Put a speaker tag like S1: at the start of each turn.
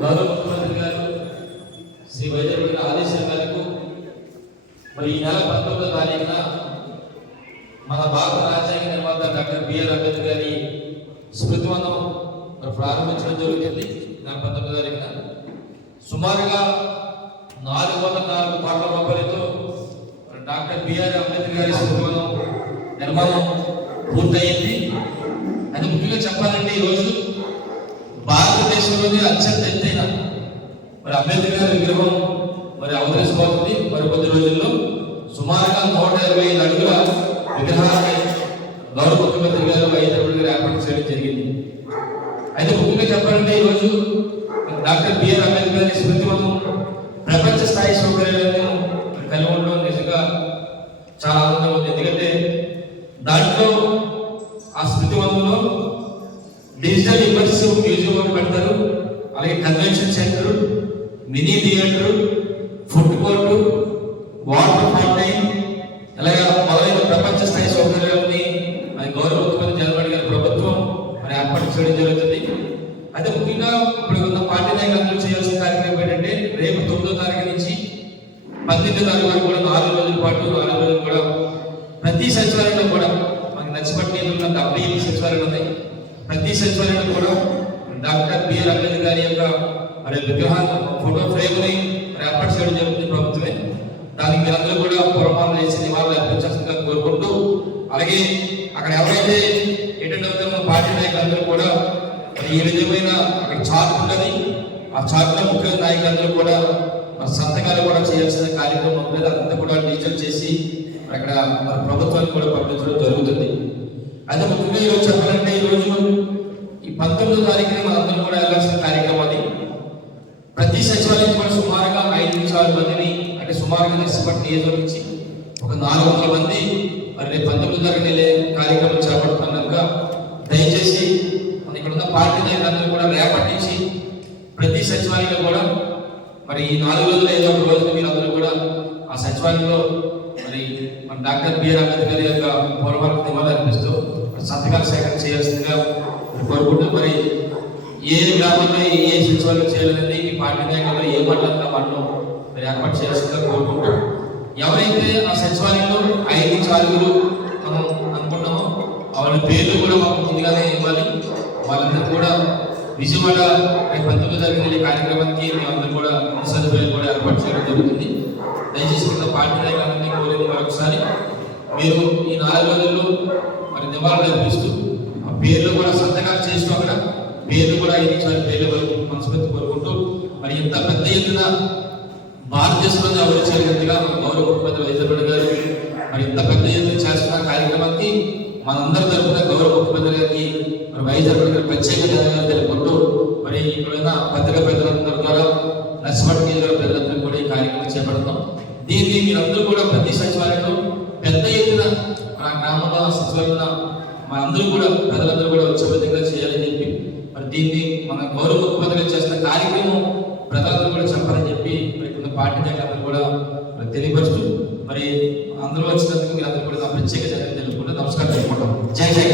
S1: గౌరవ ముఖ్యమంత్రి గారు శ్రీ వైద్యుడి ఆదేశాల మేరకు మరి ఈ నెల పంతొమ్మిదో తారీఖున మన భారత రాజ్యాంగ నిర్మాత డాక్టర్ బిఆర్ అంబేద్కర్ గారి స్మృతివనం మరి ప్రారంభించడం జరుగుతుంది నెల పంతొమ్మిదో తారీఖున. సుమారుగా నాలుగు వందల నాలుగు కోట్ల రూపాయలతో డాక్టర్ బిఆర్ అంబేద్కర్ గారి స్మృతివనం నిర్మాణం పూర్తయింది. అది ముఖ్యంగా చెప్పాలంటే ఈరోజు భారతదేశంలోనే అత్యంత ఎత్తైన మరి అంబేద్కర్ గారి విగ్రహం మరి అవతరించబోతుంది మరి కొద్ది రోజుల్లో సుమారుగా నూట ఇరవై ఐదు అడుగుల విగ్రహాన్ని గౌరవ ముఖ్యమంత్రి గారు వైఎస్ గారు ఏర్పాటు చేయడం జరిగింది. అయితే ముఖ్యంగా చెప్పాలంటే ఈరోజు డాక్టర్ బిఆర్ అంబేద్కర్ గారి స్మృతి మనం ప్రపంచ స్థాయి సౌకర్యాలను మరి కలిగి ఉండడం నిజంగా చాలా ఆనందంగా ఉంది ఎందుకంటే దాంట్లో ఆ స్మృతి వనంలో డిజిటల్ ఇమర్సివ్ మ్యూజియం అని పెడతారు. అలాగే convention centre mini theatre food court water fountain అలాగే మొదలైన ప్రపంచ స్థాయి సౌకర్యాలని అది గౌరవ ముఖ్యమంత్రి జగన్మోహన్ గారి ప్రభుత్వం మరి ఏర్పాటు చేయడం జరుగుతుంది. అయితే ముఖ్యంగా ఇప్పుడు ఉన్న పార్టీ నాయకులందరూ చేయాల్సిన కార్యక్రమం ఏంటంటే రేపు తొమ్మిదో తారీఖు నుంచి పద్దెనిమిదో తారీఖు వరకు కూడా నాలుగు రోజుల పాటు నాలుగు రోజులు కూడా ప్రతి సచివాలయంలో కూడా ప్రతి సచివాలయంలో కూడా డాక్టర్ బిఆర్ అంబేద్కర్ గారి యొక్క మరి విగ్రహాన్ని ఫోటో ఫ్రేమ్ని ఏర్పాటు చేయడం జరుగుతుంది ప్రభుత్వమే. దానికి మీరందరూ కూడా పురమాలు చేసి నివాళులు అర్పించాల్సిందిగా కోరుకుంటూ అలాగే అక్కడ ఎవరైతే అటెండ్ అవుతారో పార్టీ నాయకులందరూ కూడా మరి ఈ విధమైన అక్కడ చార్ట్ ఉన్నది ఆ చార్ట్లో ముఖ్య నాయకులందరూ కూడా మరి సంతకాలు కూడా చేయాల్సిన కార్యక్రమం ఉంటుంది అదంతా కూడా డిజిటల్ చేసి అక్కడ మరి ప్రభుత్వానికి కూడా పంపించడం జరుగుతుంది. అయితే ముఖ్యంగా ఈరోజు చెప్పాలంటే ఈరోజు పంతొమ్మిదో తారీఖున మనందరం కూడా వెళ్ళాల్సిన కార్యక్రమం అది. ప్రతి సచివాలయం కూడా సుమారుగా ఐదు నుంచి ఆరు మందిని అంటే సుమారుగా నర్సిపట్ నియోజకవర్గించి ఒక నాలుగు వందల మంది మరి రేపు పంతొమ్మిదో తారీఖున వెళ్ళే కార్యక్రమం చేపడుతున్నాం కనుక దయచేసి మన ఇక్కడ ఉన్న పార్టీ నాయకులందరూ కూడా రేపటి నుంచి ప్రతి సచివాలయంలో కూడా మరి ఈ నాలుగు రోజులు ఏదో ఒక రోజున మీరు అందరూ కూడా ఆ సచివాలయంలో మరి మన డాక్టర్ బిఆర్ అంబేద్కర్ యొక్క పూర్వవర్గ నివాళులు అర్పిస్తూ సంతకాలు సేకరణ చేయాల్సిందిగా కోరుకుంటూ మరి ఏ గ్రామంలో ఏ ఏ సచివాలయం చేయాలనేది ఈ పార్టీ నాయకులు ఏ మండలంగా మండలం మరి ఏర్పాటు చేయాల్సిందిగా కోరుకుంటాం ఎవరైతే ఆ సచివాలయంలో ఐదు నుంచి మనం అనుకున్నామో వాళ్ళ పేర్లు కూడా మాకు ముందుగానే ఇవ్వాలి. వాళ్ళందరూ కూడా విజయవాడ రేపు పంతొమ్మిది జరిగిన కార్యక్రమానికి మేమందరూ కూడా సదుపాయాలు కూడా ఏర్పాటు చేయడం జరుగుతుంది. దయచేసి కింద పార్టీ నాయకులందరినీ కోరేది మరొకసారి. మీరు ఈ నాలుగు రోజుల్లో మరి నివాళులు అర్పిస్తూ పేర్లు కూడా సంతకాలు చేస్తూ అక్కడ పేర్లు కూడా ఐదు పేర్లు వరకు మనస్ఫూర్తి కోరుకుంటూ మరి ఇంత పెద్ద ఎత్తున భారతదేశంలో అభివృద్ధి మన గౌరవ ముఖ్యమంత్రి వైద్యపడి గారు మరి ఇంత పెద్ద ఎత్తున చేస్తున్న కార్యక్రమానికి మనందరి తరఫున గౌరవ ముఖ్యమంత్రి గారికి మరి వైద్యపడి గారు ప్రత్యేక ధన్యవాదాలు తెలుపుకుంటూ మరి ఇప్పుడైనా పత్రికా ప్రజలందరి ద్వారా నర్సిపట్ నియోజకవర్గ ప్రజలందరూ కూడా ఈ కార్యక్రమం చేపడతాం. దీన్ని మీరందరూ కూడా ప్రతి సచివాలయంలో పెద్ద ఎత్తున మన గ్రామంలో సచివాలయంలో మనందరూ కూడా ప్రజలందరూ కూడా వచ్చే విధంగా చేయాలని చెప్పి మరి దీన్ని మన గౌరవ ముఖ్యమంత్రి చేసిన కార్యక్రమం ప్రజలందరూ కూడా చెప్పాలని చెప్పి మరి కొంత పార్టీ నాయకులందరూ కూడా తెలియపరుస్తూ మరి అందరూ వచ్చినందుకు మీరు అందరూ కూడా ప్రత్యేక ధన్యవాదాలు తెలుపుకుంటూ నమస్కారం చెప్పుకుంటాం. జై జై.